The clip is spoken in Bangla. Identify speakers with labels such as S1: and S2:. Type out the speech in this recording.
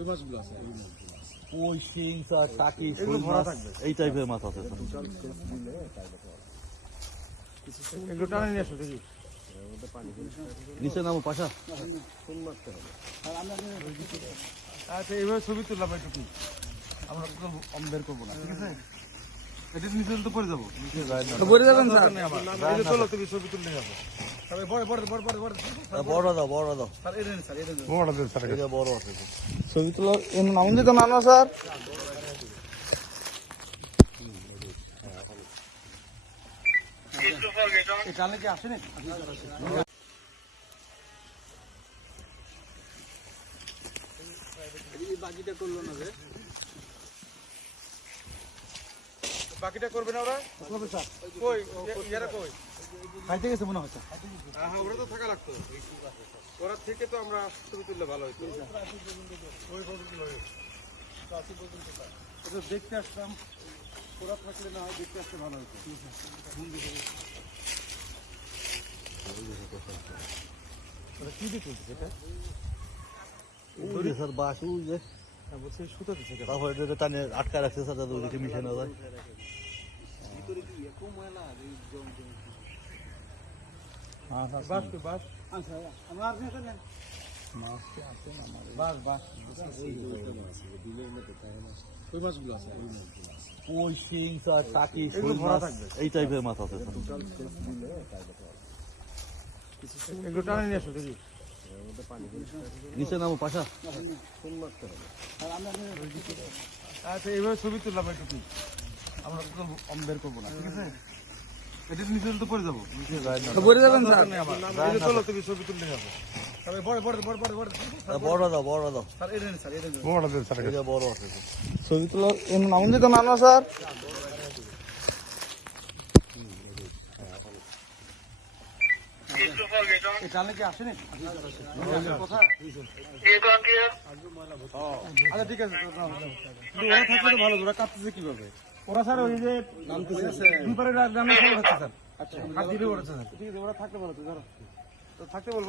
S1: ওই মাছগুলো আছে
S2: কই শিং স্যার টাকি। এই টাইপের মাছ আছে
S1: এগুলো টানে নিয়ে আসো দেখি।
S2: নিচে নামো পাশা।
S1: আচ্ছা এইভাবে ছবি তুললাম একটু আমরা তো কম বের করব না ঠিক আছে? এটা নিচে তো পড়ে যাব।
S3: পড়ে যাবেন স্যার।
S1: তোলো তুমি ছবি তুললে যাব। বড় বড় বড় বড় বড়।
S2: বড় দাও বড় দাও।
S1: স্যার এটা স্যার এটা
S3: বড় দেন স্যার।
S2: এটা বড় আছে।
S3: ছবি তোলা এর নাম দিতে না না স্যার।
S1: এই কি আসেনি বাকিটা করবে না ওরা? করবে স্যার কই ইয়ারা কই? খাইতে গেছে মনে হচ্ছে। হ্যাঁ ওরা তো থাকা লাগতো। ওরা থেকে তো আমরা ছবি তুললে ভালো হতো দেখতে আসলাম। ওরা থাকলে না হয় দেখতে আসতে ভালো হতো ওরা কি দিয়ে তুলছে এটা?
S2: ওই যে স্যার বাস যে।
S1: বলছে সুতো দিছে কেন
S2: এটা টানে আটকা রাখছে স্যার যাতে ওদিকে মিশে না যায়
S1: বাস তো বাস বাস বাস
S2: নিচে নামো পাশা
S1: এইভাবে ছবি তুললাম একটু আমরা বের করব না ঠিক আছে এটা নিচে তো পড়ে যাব।
S3: পড়ে যাবেন স্যার?
S1: এই তুমি ছবি তুললে যাব। তবে বড় বড় বড় বড় বড়।
S2: বড় দাও বড় দাও।
S1: স্যার এটা স্যার এটা
S3: বড় দেন স্যার
S2: এটা বড় আছে।
S3: ছবি তোলা নাম দিতে না না স্যার?
S1: এই টানলে কি আসেনি? কোথায় আচ্ছা ঠিক আছে তো ভালো ওরা কাঁপতেছে কীভাবে? ওরা স্যার ওই যে দুই পারে হচ্ছে স্যার। আচ্ছা। হাত ওরা স্যার। থাকলে ভালো তো ধরো। তো থাকতে বলব।